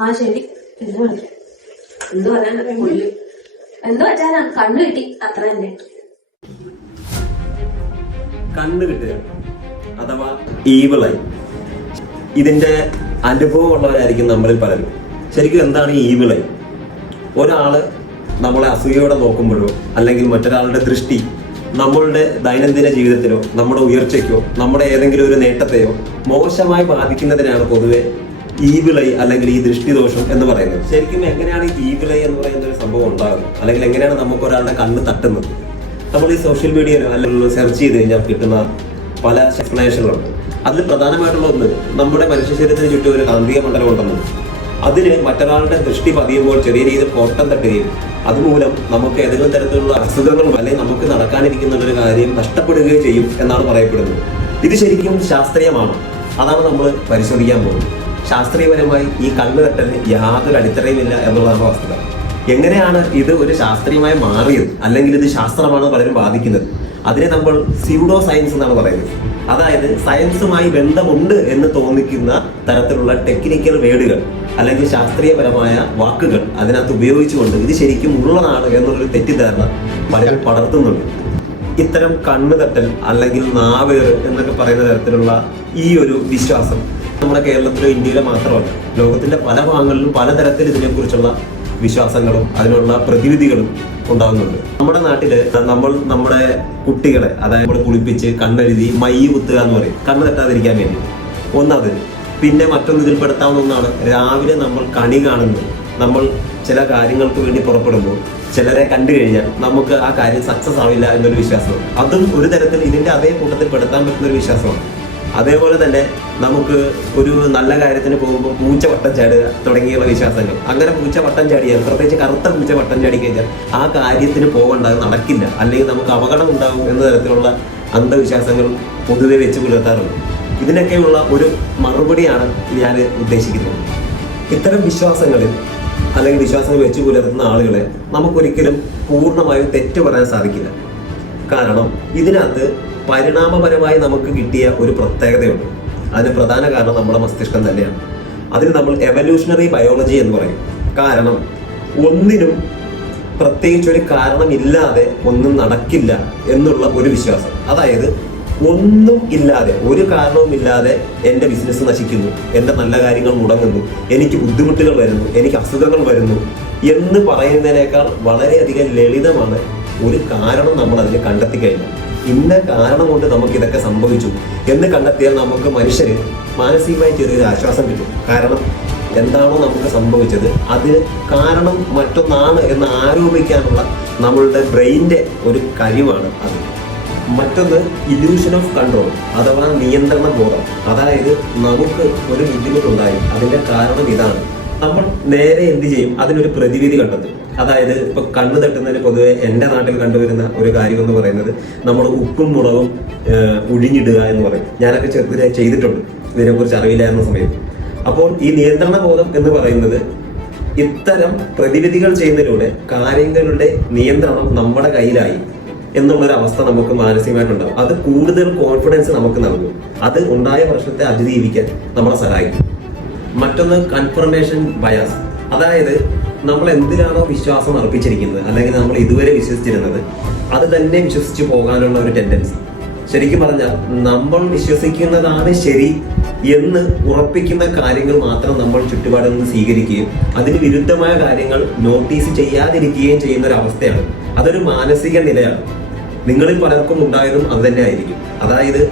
ആ ശരി, എന്ത് വിളിക്കാം, എന്ത് പറയാൻ പുള്ളി എന്ത് വെച്ചാലാ കണ്ണു കിട്ടി, അത്ര തന്നെ. കണ്ണു കിട്ടുക അഥവാ ഈവിളായി, ഇതിന്റെ അനുഭവം ഉള്ളവരായിരിക്കും നമ്മളിൽ പലരും. ശരിക്കും എന്താണ് ഈ ഈവിളായി? ഒരാള് നമ്മളെ അസൂയയോടെ നോക്കുമ്പോഴോ അല്ലെങ്കിൽ മറ്റൊരാളുടെ ദൃഷ്ടി നമ്മളുടെ ദൈനംദിന ജീവിതത്തിലോ നമ്മുടെ ഉയർച്ചയ്ക്കോ നമ്മുടെ ഏതെങ്കിലും ഒരു നേട്ടത്തെയോ മോശമായി ബാധിക്കുന്നതിനാണ് പൊതുവെ ഈവിളൈ അല്ലെങ്കിൽ ഈ ദൃഷ്ടിദോഷം എന്ന് പറയുന്നത്. ശരിക്കും എങ്ങനെയാണ് ഈവിളൈ എന്ന് പറയുന്ന ഒരു സംഭവം ഉണ്ടാകുന്നത്, അല്ലെങ്കിൽ എങ്ങനെയാണ് നമുക്ക് ഒരാളുടെ കണ്ണ് തട്ടുന്നത്? നമ്മൾ ഈ സോഷ്യൽ മീഡിയയിലോ അല്ലെങ്കിൽ സെർച്ച് ചെയ്ത് കഴിഞ്ഞാൽ കിട്ടുന്ന പല എക്സ്പ്ലനേഷനുകളുണ്ട്. അതിൽ പ്രധാനമായിട്ടുള്ള ഒന്ന്, നമ്മുടെ മനുഷ്യ ശരീരത്തിന് ചുറ്റും ഒരു കാന്തിക മണ്ഡലം ഉണ്ടെന്നും അതിന് മറ്റൊരാളുടെ ദൃഷ്ടി പതിയുമ്പോൾ ചെറിയ രീതിയിൽ കോട്ടം തട്ടുകയും അതുമൂലം നമുക്ക് ഏതെങ്കിലും തരത്തിലുള്ള അസുഖങ്ങളും അല്ലെങ്കിൽ നമുക്ക് നടക്കാനിരിക്കുന്ന ഒരു കാര്യം നഷ്ടപ്പെടുകയും ചെയ്യും എന്നാണ് പറയപ്പെടുന്നത്. ഇത് ശരിക്കും ശാസ്ത്രീയമാണ്, അതാണ് നമ്മൾ പരിശോധിക്കാൻ പോകുന്നത്. ശാസ്ത്രീയപരമായി ഈ കണ്ണ് തട്ടലിന് യാതൊരു അടിത്തറയുമില്ല എന്നുള്ളതാണ് വസ്തുത. എങ്ങനെയാണ് ഇത് ഒരു ശാസ്ത്രീയമായി മാറിയത്, അല്ലെങ്കിൽ ഇത് ശാസ്ത്രമാണ് പലരും വാദിക്കുന്നത്? അതിനെ നമ്മൾ സ്യൂഡോ സയൻസ് എന്നാണ് പറയുന്നത്. അതായത് സയൻസുമായി ബന്ധമുണ്ട് എന്ന് തോന്നിക്കുന്ന തരത്തിലുള്ള ടെക്നിക്കൽ വേർഡുകൾ അല്ലെങ്കിൽ ശാസ്ത്രീയപരമായ വാക്കുകൾ അതിനകത്ത് ഉപയോഗിച്ചുകൊണ്ട് ഇത് ശരിക്കും ഉള്ളതാണ് എന്നുള്ളൊരു തെറ്റിദ്ധാരണ പലരും പടർത്തുന്നുണ്ട്. ഇത്തരം കണ്ണ് തട്ടൽ അല്ലെങ്കിൽ നാവേറ് എന്നൊക്കെ പറയുന്ന തരത്തിലുള്ള ഈ ഒരു വിശ്വാസം നമ്മുടെ കേരളത്തിലോ ഇന്ത്യയിലോ മാത്രമല്ല, ലോകത്തിന്റെ പല ഭാഗങ്ങളിലും പലതരത്തിൽ ഇതിനെക്കുറിച്ചുള്ള വിശ്വാസങ്ങളും അതിനുള്ള പ്രതിവിധികളും ഉണ്ടാകുന്നുണ്ട്. നമ്മുടെ നാട്ടില് നമ്മുടെ കുട്ടികളെ, അതായത് നമ്മൾ കുളിപ്പിച്ച് കണ്ണെഴുതി മയ്യ് കുത്തുക എന്ന് പറയും, കണ്ണ് തട്ടാതിരിക്കാൻ വേണ്ടി. ഒന്നത്. പിന്നെ മറ്റൊന്ന് ഇതിൽ പെടുത്താവുന്ന ഒന്നാണ്, രാവിലെ നമ്മൾ കണി കാണുന്നത്. നമ്മൾ ചില കാര്യങ്ങൾക്ക് വേണ്ടി പുറപ്പെടുമ്പോൾ ചിലരെ കണ്ടു കഴിഞ്ഞാൽ നമുക്ക് ആ കാര്യം സക്സസ് ആവില്ല എന്നൊരു വിശ്വാസമാണ്. അതും ഒരു തരത്തിൽ ഇതിന്റെ അതേ കൂട്ടത്തിൽ പെടുത്താൻ പറ്റുന്ന ഒരു വിശ്വാസമാണ്. അതേപോലെ തന്നെ നമുക്ക് ഒരു നല്ല കാര്യത്തിന് പോകുമ്പോൾ പൂച്ച വട്ടം ചാടുക തുടങ്ങിയുള്ള വിശ്വാസങ്ങൾ. അങ്ങനെ പൂച്ച വട്ടം ചാടിയാൽ, പ്രത്യേകിച്ച് കറുത്ത പൂച്ച വട്ടം ചാടി കഴിഞ്ഞാൽ ആ കാര്യത്തിന് പോകണ്ട, നടക്കില്ല, അല്ലെങ്കിൽ നമുക്ക് അപകടം ഉണ്ടാകും എന്ന തരത്തിലുള്ള അന്ധവിശ്വാസങ്ങൾ പൊതുവെ വെച്ച് പുലർത്താറുണ്ട്. ഇതിനൊക്കെയുള്ള ഒരു മറുപടിയാണ് ഞാൻ ഉദ്ദേശിക്കുന്നത്. ഇത്തരം വിശ്വാസങ്ങളിൽ അല്ലെങ്കിൽ വിശ്വാസങ്ങൾ വെച്ച് പുലർത്തുന്ന ആളുകളെ നമുക്കൊരിക്കലും പൂർണ്ണമായും തെറ്റു പറയാൻ സാധിക്കില്ല. കാരണം ഇതിനകത്ത് പരിണാമപരമായി നമുക്ക് കിട്ടിയ ഒരു പ്രത്യേകതയുണ്ട്. അതിന് പ്രധാന കാരണം നമ്മുടെ മസ്തിഷ്കം തന്നെയാണ്. അതിന് നമ്മൾ എവല്യൂഷണറി ബയോളജി എന്ന് പറയും. കാരണം ഒന്നിനും പ്രത്യേകിച്ച് ഒരു കാരണമില്ലാതെ ഒന്നും നടക്കില്ല എന്നുള്ള ഒരു വിശ്വാസം. അതായത് ഒന്നും ഇല്ലാതെ, ഒരു കാരണവുമില്ലാതെ എൻ്റെ ബിസിനസ് നശിക്കുന്നു, എൻ്റെ നല്ല കാര്യങ്ങൾ മുടങ്ങുന്നു, എനിക്ക് ബുദ്ധിമുട്ടുകൾ വരുന്നു, എനിക്ക് അസുഖങ്ങൾ വരുന്നു എന്ന് പറയുന്നതിനേക്കാൾ വളരെയധികം ലളിതമാണ് ഒരു കാരണം നമ്മൾ അതിന് കണ്ടെത്തി കഴിഞ്ഞു. ഇന്ന കാരണം കൊണ്ട് നമുക്ക് ഇതൊക്കെ സംഭവിച്ചു എന്ന് കണ്ടെത്തിയാൽ നമുക്ക് മനുഷ്യര് മാനസികമായി ചെറിയൊരു ആശ്വാസം കിട്ടും. കാരണം എന്താണോ നമുക്ക് സംഭവിച്ചത് അതിന് കാരണം മറ്റൊന്നാണ് എന്ന് ആരോപിക്കാനുള്ള നമ്മളുടെ ബ്രെയിൻ്റെ ഒരു കഴിവാണ് അത്. മറ്റൊന്ന് ഇല്യൂഷൻ ഓഫ് കൺട്രോൾ അഥവാ നിയന്ത്രണ ബോധം. അതായത് നമുക്ക് ഒരു ബുദ്ധിമുട്ടുണ്ടായി, അതിന്റെ കാരണം ഇതാണ്. നമ്മൾ നേരെ എന്ത് ചെയ്യും? അതിനൊരു പ്രതിവിധി കണ്ടെത്തും. അതായത് ഇപ്പൊ കണ്ണ് തട്ടുന്നതിന് പൊതുവെ എൻ്റെ നാട്ടിൽ കണ്ടുവരുന്ന ഒരു കാര്യം എന്ന് പറയുന്നത് നമ്മൾ ഉപ്പും മുളകും ഒഴിഞ്ഞിടുക എന്ന് പറയും. ഞാനൊക്കെ ചെറുതിലെ ചെയ്തിട്ടുണ്ട്, ഇതിനെക്കുറിച്ച് അറിയില്ലായിരുന്ന സമയത്ത്. അപ്പോൾ ഈ നിയന്ത്രണ ബോധം എന്ന് പറയുന്നത് ഇത്തരം പ്രതിവിധികൾ ചെയ്യുന്നതിലൂടെ കാര്യങ്ങളുടെ നിയന്ത്രണം നമ്മുടെ കയ്യിലായി എന്നുള്ളൊരവസ്ഥ നമുക്ക് മാനസികമായിട്ടുണ്ടാവും. അത് കൂടുതൽ കോൺഫിഡൻസ് നമുക്ക് നൽകും. അത് ഉണ്ടായ പ്രശ്നത്തെ അതിജീവിക്കാൻ നമ്മളെ സഹായിക്കും. മറ്റൊന്ന് കൺഫർമേഷൻ ബയാസ്. അതായത് നമ്മൾ എന്തിനാണോ വിശ്വാസം അർപ്പിച്ചിരിക്കുന്നത് അല്ലെങ്കിൽ നമ്മൾ ഇതുവരെ വിശ്വസിച്ചിരുന്നത് അത് തന്നെ വിശ്വസിച്ച് പോകാനുള്ള ഒരു ടെൻഡൻസി. ശരിക്കും പറഞ്ഞാൽ നമ്മൾ വിശ്വസിക്കുന്നതാണ് ശരി എന്ന് ഉറപ്പിക്കുന്ന കാര്യങ്ങൾ മാത്രം നമ്മൾ ചുറ്റുപാടിൽ നിന്ന് സ്വീകരിക്കുകയും അതിന് വിരുദ്ധമായ കാര്യങ്ങൾ നോട്ടീസ് ചെയ്യാതിരിക്കുകയും ചെയ്യുന്ന ഒരു അവസ്ഥയാണ്. അതൊരു മാനസിക നിലയാണ്. നിങ്ങളിൽ പലർക്കും ഉണ്ടായതും അത് തന്നെ ആയിരിക്കും. അതായത്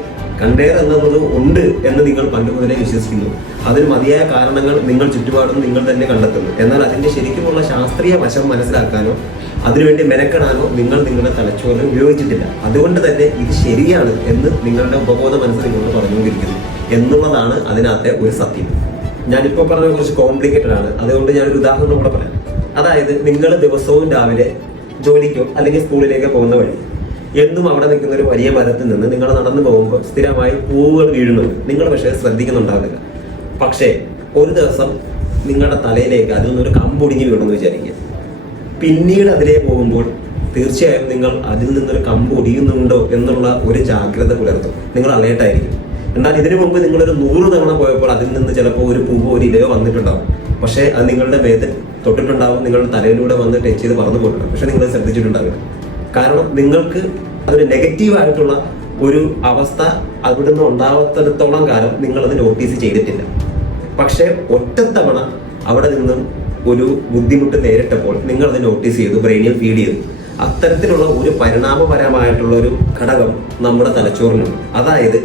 കണ്ടേർ എന്നുള്ളത് ഉണ്ട് എന്ന് നിങ്ങൾ പണ്ട് മുതലേ വിശ്വസിക്കുന്നു. അതിന് മതിയായ കാരണങ്ങൾ നിങ്ങൾ ചുറ്റുപാടും നിങ്ങൾ തന്നെ കണ്ടെത്തുന്നു. എന്നാൽ അതിന്റെ ശരിക്കുമുള്ള ശാസ്ത്രീയ വശം മനസ്സിലാക്കാനോ അതിനുവേണ്ടി മെനക്കെടാനോ നിങ്ങൾ നിങ്ങളുടെ തലച്ചോറിൽ ഉപയോഗിച്ചിട്ടില്ല. അതുകൊണ്ട് തന്നെ ഇത് ശരിയാണ് എന്ന് നിങ്ങളുടെ ഉപബോധ മനസ്സ് നിങ്ങളോട് പറഞ്ഞുകൊണ്ടിരിക്കുന്നു എന്നുള്ളതാണ് അതിനകത്തെ ഒരു സത്യം. ഞാനിപ്പോൾ പറഞ്ഞ കുറച്ച് കോംപ്ലിക്കേറ്റഡ് ആണ്, അതുകൊണ്ട് ഞാനൊരു ഉദാഹരണം കൂടെ പറയാം. അതായത് നിങ്ങൾ ദിവസവും രാവിലെ ജോലിക്കോ അല്ലെങ്കിൽ സ്കൂളിലേക്കോ പോകുന്ന വഴി എന്നും അവിടെ നിൽക്കുന്ന ഒരു വലിയ മരത്തിൽ നിന്ന് നിങ്ങൾ നടന്നു പോകുമ്പോൾ സ്ഥിരമായി പൂവുകൾ വീഴുന്നുണ്ട്. നിങ്ങൾ പക്ഷേ ശ്രദ്ധിക്കുന്നുണ്ടാവില്ല. പക്ഷേ ഒരു ദിവസം നിങ്ങളുടെ തലയിലേക്ക് അതിൽ നിന്നൊരു കമ്പൊടിഞ്ഞ് വീണെന്ന് വിചാരിക്കുക. പിന്നീട് അതിലേ പോകുമ്പോൾ തീർച്ചയായും നിങ്ങൾ അതിൽ നിന്നൊരു കമ്പ് ഒടിയുന്നുണ്ടോ എന്നുള്ള ഒരു ജാഗ്രത പുലർത്തും. നിങ്ങൾ അലേർട്ടായിരിക്കും. എന്നാൽ ഇതിനു മുമ്പ് നിങ്ങളൊരു 100 തവണ പോയപ്പോൾ അതിൽ നിന്ന് ചിലപ്പോൾ ഒരു പൂവോ ഒരു ഇലയോ വന്നിട്ടുണ്ടാവും. പക്ഷേ അത് നിങ്ങളുടെ മേത്തിൽ തൊട്ടിട്ടുണ്ടാവും, നിങ്ങളുടെ തലയിലൂടെ വന്ന് ടച്ച് ചെയ്ത് പറന്നു പോയിട്ടുണ്ടാവും. പക്ഷെ നിങ്ങൾ ശ്രദ്ധിച്ചിട്ടുണ്ടാവില്ല. കാരണം നിങ്ങൾക്ക് അതൊരു നെഗറ്റീവായിട്ടുള്ള ഒരു അവസ്ഥ അവിടുന്ന് ഉണ്ടാവാത്തിടത്തോളം കാലം നിങ്ങളത് നോട്ടീസ് ചെയ്തിട്ടില്ല. പക്ഷെ ഒറ്റത്തവണ അവിടെ നിന്നും ഒരു ബുദ്ധിമുട്ട് നേരിട്ടപ്പോൾ നിങ്ങളത് നോട്ടീസ് ചെയ്തു, ബ്രെയിനിൽ ഫീഡ് ചെയ്തു. അത്തരത്തിലുള്ള ഒരു പരിണാമപരമായിട്ടുള്ള ഒരു ഘടകം നമ്മുടെ തലച്ചോറിനുണ്ട്. അതായത്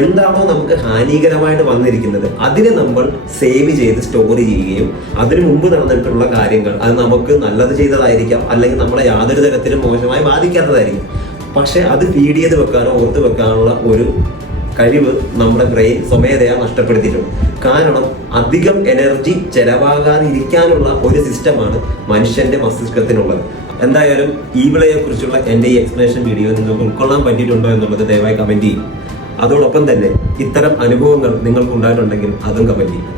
എന്താണോ നമുക്ക് ഹാനികരമായിട്ട് വന്നിരിക്കുന്നത് അതിനെ നമ്മൾ സേവ് ചെയ്ത് സ്റ്റോർ ചെയ്യുകയും അതിനു മുമ്പ് നടന്നിട്ടുള്ള കാര്യങ്ങൾ അത് നമുക്ക് നല്ലത് ചെയ്തതായിരിക്കാം, അല്ലെങ്കിൽ നമ്മളെ യാതൊരു തരത്തിലും മോശമായി ബാധിക്കാത്തതായിരിക്കും. പക്ഷെ അത് ഫീഡ് ചെയ്ത് വെക്കാനോ ഓർത്ത് വെക്കാനുള്ള ഒരു കഴിവ് നമ്മുടെ ബ്രെയിൻ സ്വമേധയാ നഷ്ടപ്പെടുത്തിയിട്ടുണ്ട്. കാരണം അധികം എനർജി ചെലവാകാതിരിക്കാനുള്ള ഒരു സിസ്റ്റമാണ് മനുഷ്യന്റെ മസ്തിഷ്കത്തിനുള്ളത്. എന്തായാലും ഈ വിളയെ കുറിച്ചുള്ള എൻ്റെ ഈ എക്സ്പ്ലനേഷൻ വീഡിയോ നിങ്ങൾക്ക് ഉൾക്കൊള്ളാൻ പറ്റിയിട്ടുണ്ടോ എന്നുള്ളത് ദയവായി കമന്റ് ചെയ്യും. അതോടൊപ്പം തന്നെ ഇത്തരം അനുഭവങ്ങൾ നിങ്ങൾക്ക് ഉണ്ടായിട്ടുണ്ടെങ്കിൽ അതും കമന്റ് ചെയ്യും.